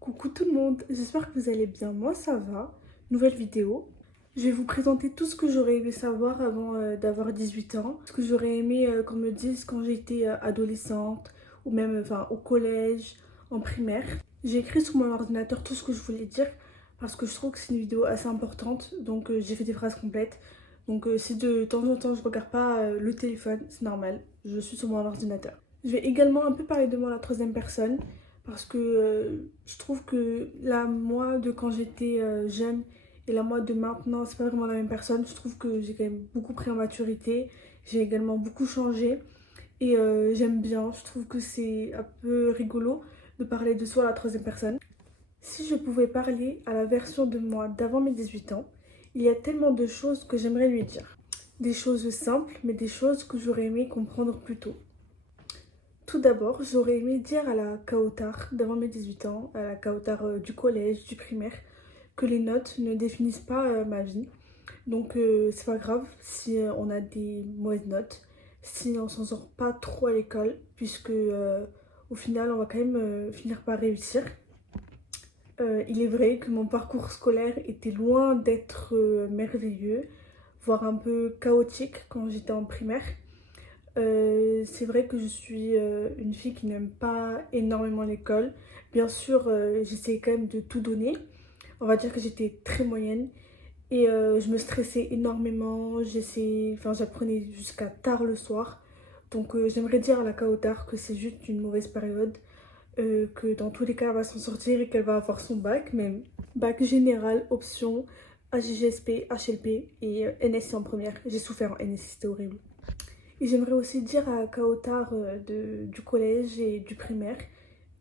Coucou tout le monde, j'espère que vous allez bien. Moi ça va. Nouvelle vidéo. Je vais vous présenter tout ce que j'aurais aimé savoir avant d'avoir 18 ans. Ce que j'aurais aimé qu'on me dise quand j'étais adolescente ou même au collège, en primaire. J'ai écrit sur mon ordinateur tout ce que je voulais dire parce que je trouve que c'est une vidéo assez importante. Donc j'ai fait des phrases complètes. Donc si de temps en temps je regarde pas le téléphone, c'est normal. Je suis sur mon ordinateur. Je vais également un peu parler de moi à la troisième personne parce que je trouve que la moi de quand j'étais jeune et la moi de maintenant, c'est pas vraiment la même personne. Je trouve que j'ai quand même beaucoup pris en maturité, j'ai également beaucoup changé et j'aime bien. Je trouve que c'est un peu rigolo de parler de soi à la troisième personne. Si je pouvais parler à la version de moi d'avant mes 18 ans, il y a tellement de choses que j'aimerais lui dire. Des choses simples, mais des choses que j'aurais aimé comprendre plus tôt. Tout d'abord, j'aurais aimé dire à la Kautar d'avant mes 18 ans, à la Kautar du collège, du primaire, que les notes ne définissent pas ma vie. Donc c'est pas grave si on a des mauvaises notes, si on s'en sort pas trop à l'école, puisque au final on va quand même finir par réussir. Il est vrai que mon parcours scolaire était loin d'être merveilleux, voire un peu chaotique quand j'étais en primaire. C'est vrai que je suis une fille qui n'aime pas énormément l'école. Bien sûr, j'essayais quand même de tout donner. On va dire que j'étais très moyenne et je me stressais énormément. J'apprenais jusqu'à tard le soir. Donc j'aimerais dire à la Kaotar que c'est juste une mauvaise période, que dans tous les cas elle va s'en sortir et qu'elle va avoir son bac, même bac général, option, AGGSP, HLP et NSC en première. J'ai souffert en NSC, c'était horrible. Et j'aimerais aussi dire à Kaotar du collège et du primaire,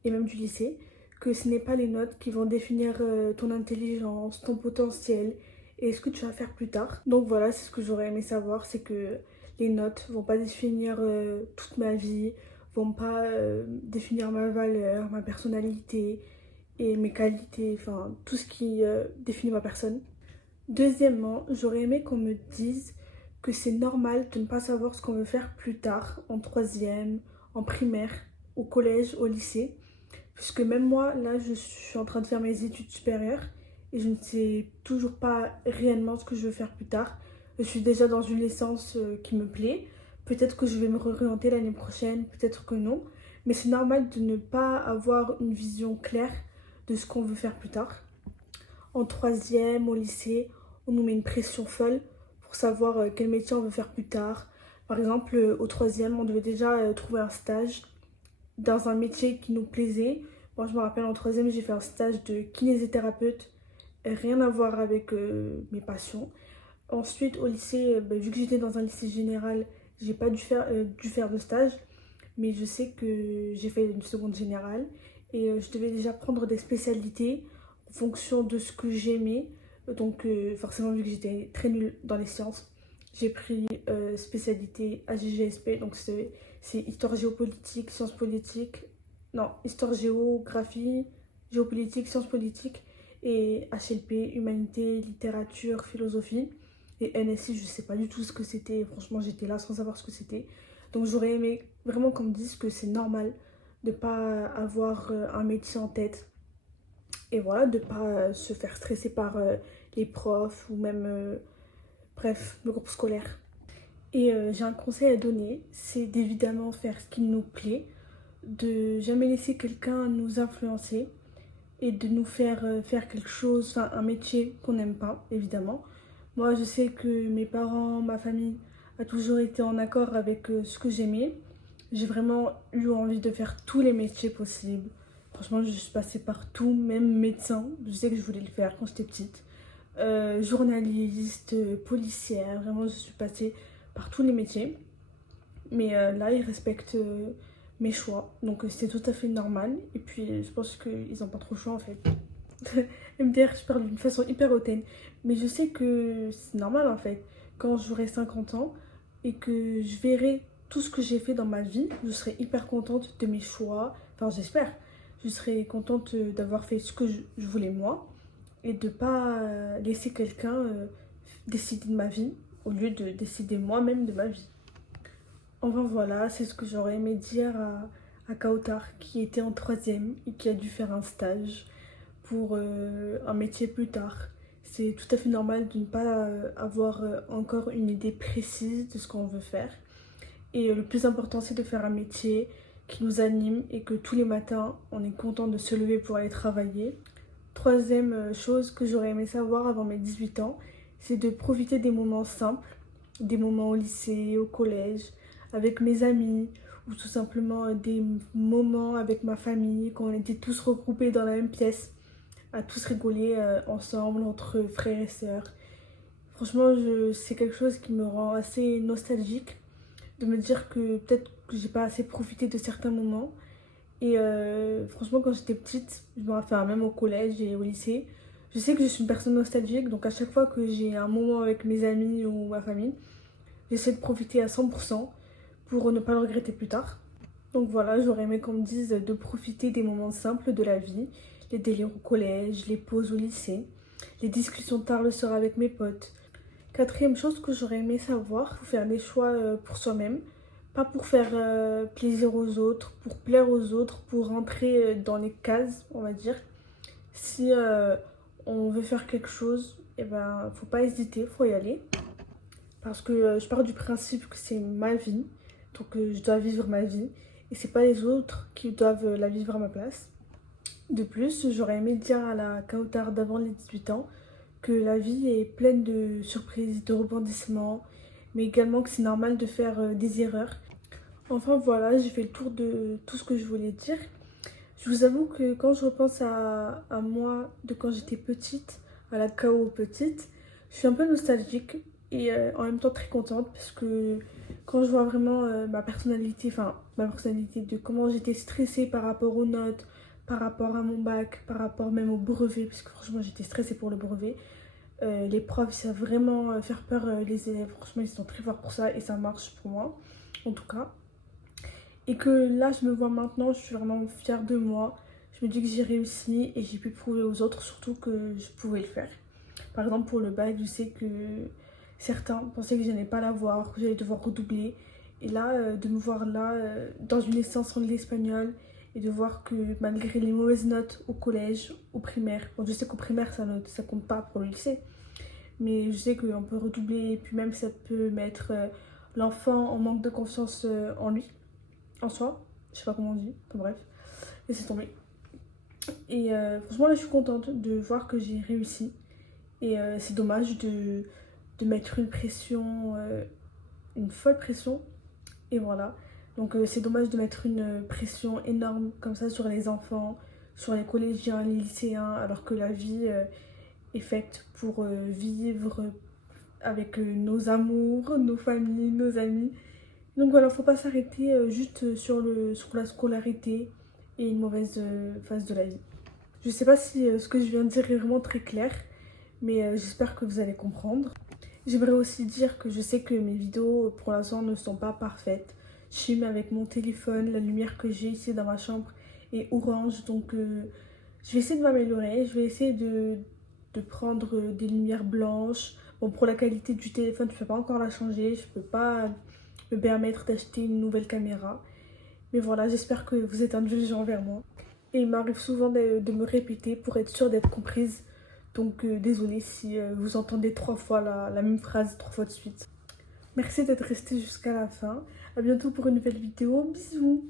et même du lycée, que ce n'est pas les notes qui vont définir ton intelligence, ton potentiel et ce que tu vas faire plus tard. Donc voilà, c'est ce que j'aurais aimé savoir, c'est que les notes vont pas définir toute ma vie, vont pas définir ma valeur, ma personnalité et mes qualités, enfin tout ce qui définit ma personne. Deuxièmement, j'aurais aimé qu'on me dise que c'est normal de ne pas savoir ce qu'on veut faire plus tard, en troisième, en primaire, au collège, au lycée. Puisque même moi, là, je suis en train de faire mes études supérieures et je ne sais toujours pas réellement ce que je veux faire plus tard. Je suis déjà dans une licence qui me plaît. Peut-être que je vais me réorienter l'année prochaine, peut-être que non. Mais c'est normal de ne pas avoir une vision claire de ce qu'on veut faire plus tard. En troisième, au lycée, on nous met une pression folle pour savoir quel métier on veut faire plus tard. Par exemple, au troisième, on devait déjà trouver un stage dans un métier qui nous plaisait. Moi, je me rappelle en troisième, j'ai fait un stage de kinésithérapeute, rien à voir avec mes passions. Ensuite, au lycée, vu que j'étais dans un lycée général, j'ai pas dû faire de stage, mais je sais que j'ai fait une seconde générale et je devais déjà prendre des spécialités en fonction de ce que j'aimais. Donc, forcément, vu que j'étais très nulle dans les sciences, j'ai pris spécialité AGGSP, donc c'est histoire géopolitique, sciences politiques, non, histoire géographie, géopolitique, sciences politiques, et HLP, humanité, littérature, philosophie. Et NSI, je sais pas du tout ce que c'était, franchement, j'étais là sans savoir ce que c'était. Donc j'aurais aimé vraiment qu'on me dise que c'est normal de pas avoir un métier en tête et voilà, de pas se faire stresser par les profs ou même, bref, le groupe scolaire. Et j'ai un conseil à donner, c'est d'évidemment faire ce qui nous plaît, de jamais laisser quelqu'un nous influencer et de nous faire faire quelque chose, enfin un métier qu'on n'aime pas, évidemment. Moi, je sais que mes parents, ma famille a toujours été en accord avec ce que j'aimais. J'ai vraiment eu envie de faire tous les métiers possibles. Franchement, je suis passée par tout, même médecin. Je sais que je voulais le faire quand j'étais petite. Journaliste, policière, vraiment, je suis passée par tous les métiers. Mais là, ils respectent mes choix. Donc, c'est tout à fait normal. Et puis, je pense qu'ils n'ont pas trop le choix en fait. MDR, je parle d'une façon hyper hautaine. Mais je sais que c'est normal en fait. Quand j'aurai 50 ans et que je verrai tout ce que j'ai fait dans ma vie, je serai hyper contente de mes choix. Enfin, j'espère. Je serai contente d'avoir fait ce que je voulais moi et de pas laisser quelqu'un décider de ma vie au lieu de décider moi-même de ma vie. Enfin voilà, c'est ce que j'aurais aimé dire à Kautar qui était en troisième et qui a dû faire un stage. pour un métier plus tard. C'est tout à fait normal de ne pas avoir encore une idée précise de ce qu'on veut faire. Et le plus important, c'est de faire un métier qui nous anime et que tous les matins, on est content de se lever pour aller travailler. Troisième chose que j'aurais aimé savoir avant mes 18 ans, c'est de profiter des moments simples, des moments au lycée, au collège, avec mes amis, ou tout simplement des moments avec ma famille, quand on était tous regroupés dans la même pièce, à tous rigoler ensemble, entre frères et sœurs. Franchement, c'est quelque chose qui me rend assez nostalgique, de me dire que peut-être que j'ai pas assez profité de certains moments. Et franchement, quand j'étais petite, je me rappelle, enfin, même au collège et au lycée, je sais que je suis une personne nostalgique, donc à chaque fois que j'ai un moment avec mes amis ou ma famille, j'essaie de profiter à 100% pour ne pas le regretter plus tard. Donc voilà, j'aurais aimé qu'on me dise de profiter des moments simples de la vie, les délires au collège, les pauses au lycée, les discussions tard le soir avec mes potes. Quatrième chose que j'aurais aimé savoir, faut faire des choix pour soi-même, pas pour faire plaisir aux autres, pour plaire aux autres, pour rentrer dans les cases, on va dire. Si on veut faire quelque chose, eh ben, faut pas hésiter, faut y aller. Parce que je pars du principe que c'est ma vie, donc je dois vivre ma vie, et c'est pas les autres qui doivent la vivre à ma place. De plus, j'aurais aimé dire à la Kautar d'avant les 18 ans que la vie est pleine de surprises, de rebondissements, mais également que c'est normal de faire des erreurs. Enfin voilà, j'ai fait le tour de tout ce que je voulais dire. Je vous avoue que quand je repense à moi de quand j'étais petite, à la Kao petite, je suis un peu nostalgique et en même temps très contente parce que quand je vois vraiment ma personnalité de comment j'étais stressée par rapport aux notes, par rapport à mon bac, par rapport même au brevet, parce que franchement j'étais stressée pour le brevet. Les profs savent vraiment faire peur les élèves, franchement ils sont très forts pour ça et ça marche pour moi en tout cas. Et que là, je me vois maintenant, je suis vraiment fière de moi. Je me dis que j'ai réussi et j'ai pu prouver aux autres surtout que je pouvais le faire. Par exemple, pour le bac, je sais que certains pensaient que je n'allais pas l'avoir, que j'allais devoir redoubler. Et là, de me voir là, dans une licence en espagnol, et de voir que malgré les mauvaises notes au collège, au primaire, bon, je sais qu'au primaire, ça compte pas pour le lycée, mais je sais qu'on peut redoubler, et puis même ça peut mettre l'enfant en manque de confiance en lui en soi, je sais pas comment on dit, enfin bref, laissez tomber. Et franchement là je suis contente de voir que j'ai réussi. Et c'est dommage de mettre une pression, une folle pression. Et voilà. Donc c'est dommage de mettre une pression énorme comme ça sur les enfants, sur les collégiens, les lycéens, alors que la vie est faite pour vivre avec nos amours, nos familles, nos amis. Donc voilà, faut pas s'arrêter juste sur la scolarité et une mauvaise phase de la vie. Je sais pas si ce que je viens de dire est vraiment très clair, mais j'espère que vous allez comprendre. J'aimerais aussi dire que je sais que mes vidéos pour l'instant ne sont pas parfaites. Je filme avec mon téléphone, la lumière que j'ai ici dans ma chambre est orange, donc je vais essayer de m'améliorer. Je vais essayer de prendre des lumières blanches. Bon, pour la qualité du téléphone, je ne peux pas encore la changer, je peux pas me permettre d'acheter une nouvelle caméra. Mais voilà, j'espère que vous êtes indulgents envers moi. Et il m'arrive souvent de me répéter pour être sûre d'être comprise. Donc désolée si vous entendez 3 fois la même phrase 3 fois de suite. Merci d'être resté jusqu'à la fin. A bientôt pour une nouvelle vidéo. Bisous.